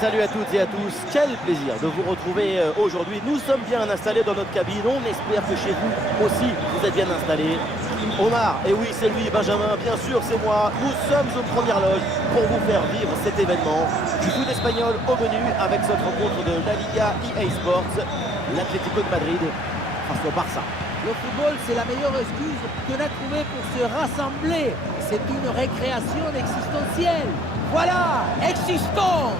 Salut à toutes et à tous, quel plaisir de vous retrouver aujourd'hui. Nous sommes bien installés dans notre cabine, on espère que chez vous aussi vous êtes bien installés. Omar, et oui c'est lui, Benjamin, bien sûr c'est moi, nous sommes aux premières loges pour vous faire vivre cet événement du foot espagnol au menu avec cette rencontre de la Liga EA Sports, l'Atlético de Madrid face au Barça. Le football, c'est la meilleure excuse qu'on a trouvée pour se rassembler. C'est une récréation existentielle. Voilà, existons!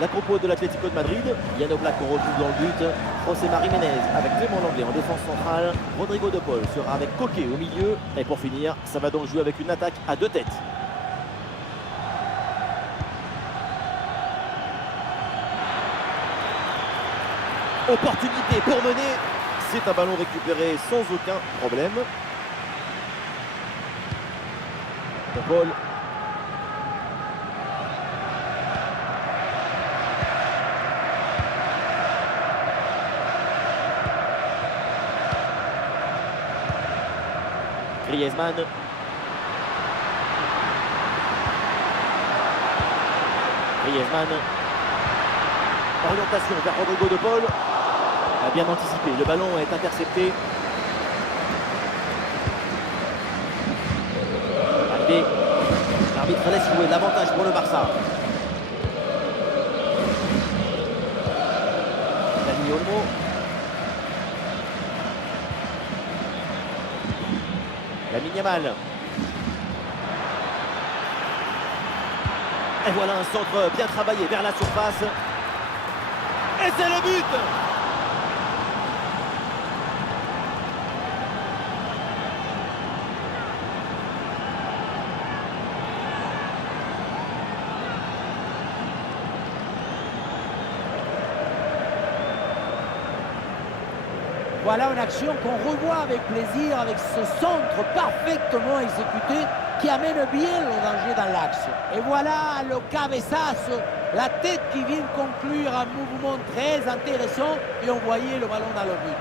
La compo de l'Atlético de Madrid, Yann Oblak qu'on retrouve dans le but, José Mari Ménez avec Clément Langlais en défense centrale, Rodrigo de Paul sera avec Coquet au milieu, et pour finir, ça va donc jouer avec une attaque à deux têtes. Opportunité pour mener, c'est un ballon récupéré sans aucun problème. De Paul. Griezmann. Griezmann. Orientation vers Rodrigo de Paul. A bien anticipé, le ballon est intercepté. Arrivé. L'arbitre laisse jouer l'avantage pour le Barça. Dani Olmo. Lamine Yamal. Et voilà un centre bien travaillé vers la surface. Et c'est le but! Voilà une action qu'on revoit avec plaisir, avec ce centre parfaitement exécuté qui amène bien le danger dans l'axe. Et voilà le cabeçazo, la tête qui vient conclure un mouvement très intéressant et on voyait le ballon dans le but.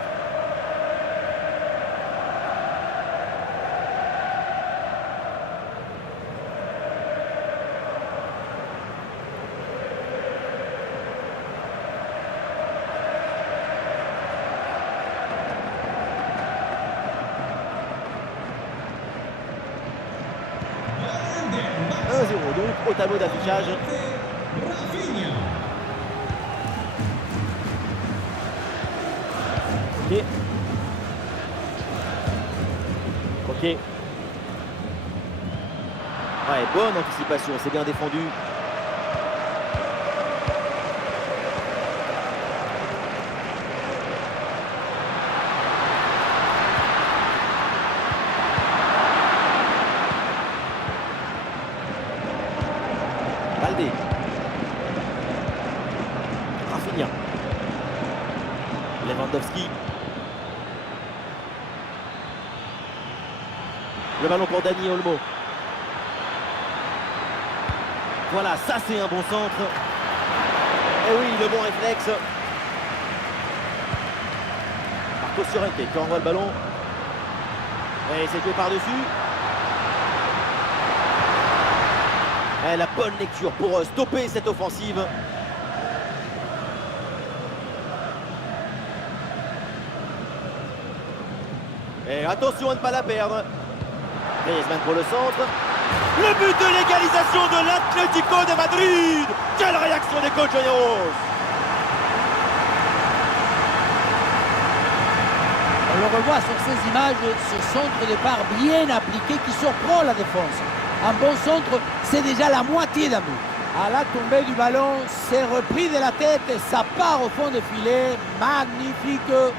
Donc au tableau d'affichage. Ok. Ok. Ouais, bonne anticipation, c'est bien défendu. Baldé. Rafinha. Lewandowski. Le ballon pour Dani Olmo. Voilà, ça c'est un bon centre. Et oui, le bon réflexe. Marcos Llorente qui envoie le ballon. Et c'est joué par-dessus. Et la bonne lecture pour stopper cette offensive. Et attention à ne pas la perdre. Griezmann pour le centre. Le but de l'égalisation de l'Atlético de Madrid. Quelle réaction des Colchoneros. On le revoit sur ces images, ce centre de départ bien appliqué qui surprend la défense. Un bon centre, c'est déjà la moitié d'un but. À la tombée du ballon, c'est repris de la tête et ça part au fond des filets. Magnifique.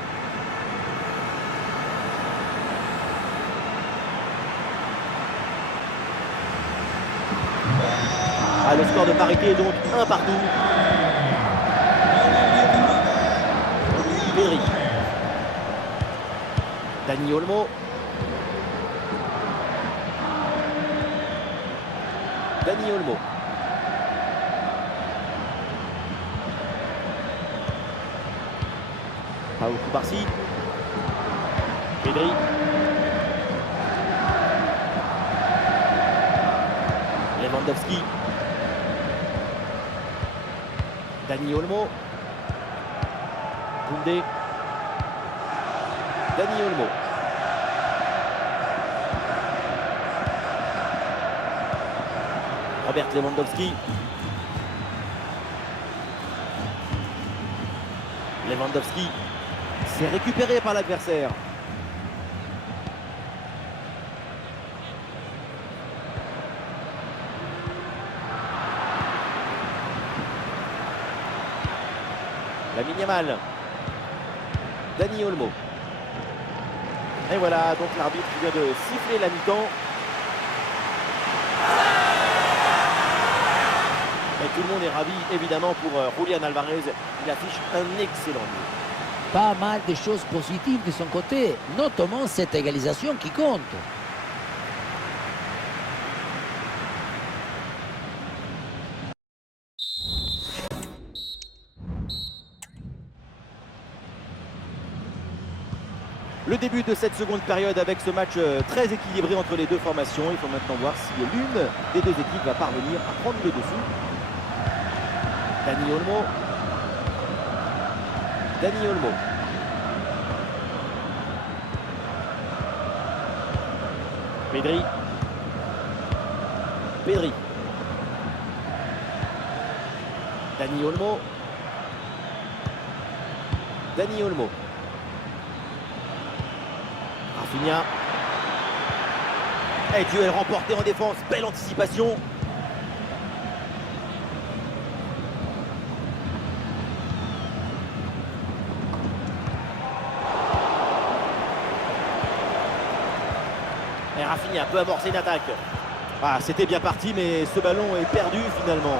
Ah, le score de parité est donc 1 partout. Pedri. Dani Olmo. Dani Olmo. Pau Cubarsí. Pedri. Lewandowski. Dani Olmo. Koundé. Dani Olmo. Robert Lewandowski. Lewandowski. C'est récupéré par l'adversaire. Lamine Yamal. Dani Olmo. Et voilà donc l'arbitre qui vient de siffler la mi-temps. Et tout le monde est ravi évidemment pour Julián Alvarez. Il affiche un excellent jeu. Pas mal de choses positives de son côté, notamment cette égalisation qui compte. Le début de cette seconde période avec ce match très équilibré entre les deux formations. Il faut maintenant voir si l'une des deux équipes va parvenir à prendre le dessus. Dani Olmo. Dani Olmo. Pedri. Pedri. Dani Olmo. Dani Olmo. Rafinha. Et duel remporté en défense. Belle anticipation. Et Rafinha peut amorcer une attaque. Ah, c'était bien parti, mais ce ballon est perdu finalement.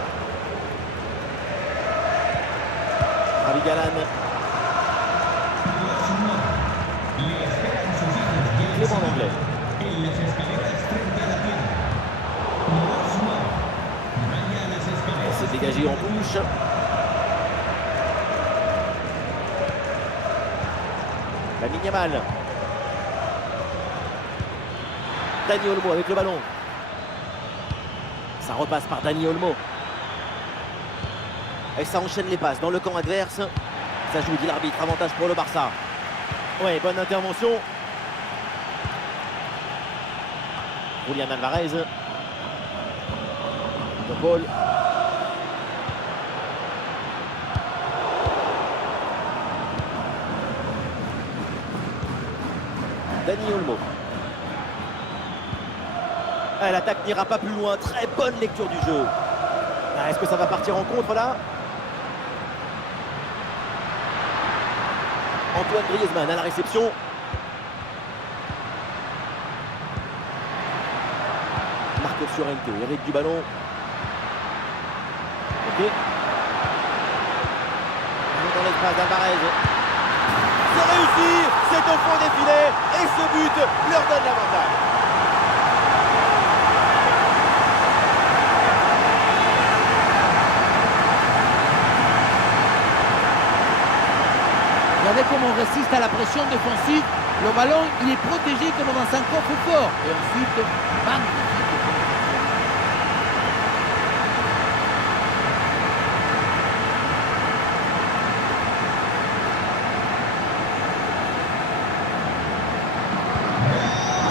Ravi Galan. Clément Langlais. C'est dégagé en touche. Lamine Yamal. Dani Olmo avec le ballon. Ça repasse par Dani Olmo. Et ça enchaîne les passes dans le camp adverse. Ça joue, dit l'arbitre, avantage pour le Barça. Ouais, bonne intervention. Julián Alvarez. De Paul. Dani Olmo. Ah, l'attaque n'ira pas plus loin. Très bonne lecture du jeu. Ah, est-ce que ça va partir en contre là? Antoine Griezmann à la réception. Marcos Llorente hérite du ballon. Ok. Dans l'espace d'Alvarez. C'est réussi. C'est au fond des filets. Et ce but leur donne l'avantage. Regardez comment on résiste à la pression défensive. Le ballon, il est protégé comme dans un coffre-fort. Et ensuite, bang.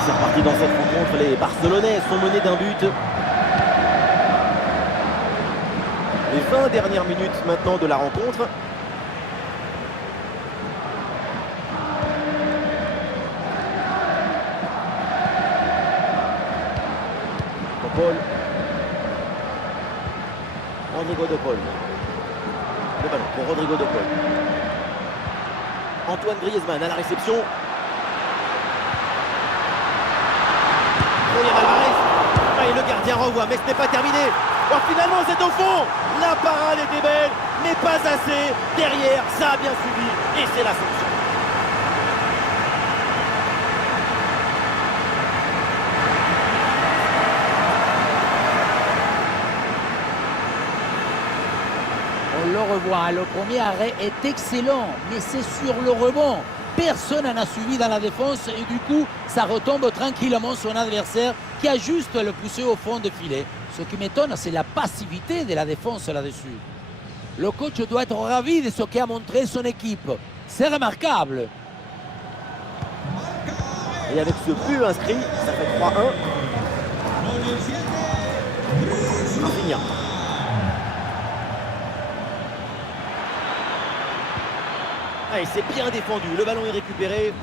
C'est reparti dans cette rencontre. Les Barcelonais sont menés d'un but. Les 20 dernières minutes maintenant de la rencontre. Paul. Rodrigo de Paul. Le ballon pour Rodrigo de Paul. Antoine Griezmann à la réception. Julián Alvarez. Et le gardien renvoie, mais ce n'est pas terminé. Alors finalement, c'est au fond. La parade était belle, mais pas assez. Derrière, ça a bien suivi. Et c'est la sanction. On le revoit, le premier arrêt est excellent, mais c'est sur le rebond. personne n'en a suivi dans la défense et du coup, ça retombe tranquillement son adversaire qui a juste le poussé au fond du filet. Ce qui m'étonne, c'est la passivité de la défense là-dessus. Le coach doit être ravi de ce qu'a montré son équipe. C'est remarquable. Et avec ce but inscrit, ça fait 3-1. Rafinha. Allez, c'est bien défendu. Le ballon est récupéré.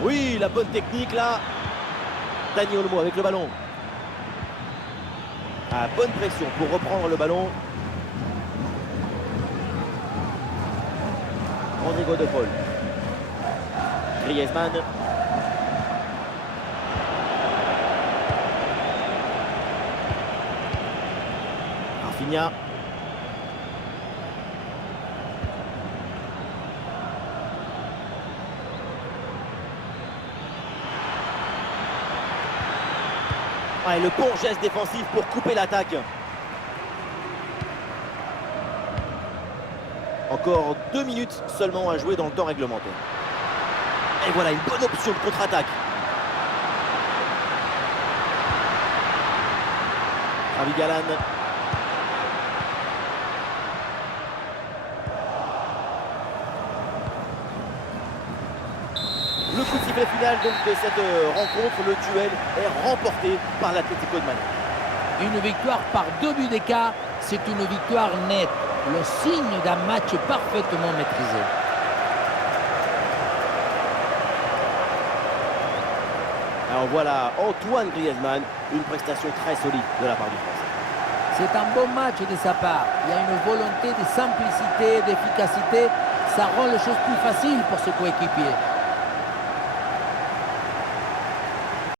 Oui, la bonne technique là. Dani Olmo avec le ballon. Ah, bonne pression pour reprendre le ballon. Rodrigo de Paul. Griezmann. Rafinha. Ah, et le bon geste défensif pour couper l'attaque. Encore 2 minutes seulement à jouer dans le temps réglementaire. Et voilà une bonne option de contre-attaque. Ravi Galan. Le coup de sifflet final donc de cette rencontre, le duel est remporté par l'Atlético de Madrid. Une victoire par 2 buts d'écart, c'est une victoire nette, le signe d'un match parfaitement maîtrisé. Alors voilà Antoine Griezmann, une prestation très solide de la part du Français. C'est un bon match de sa part. Il y a une volonté de simplicité, d'efficacité. Ça rend les choses plus faciles pour ses coéquipiers.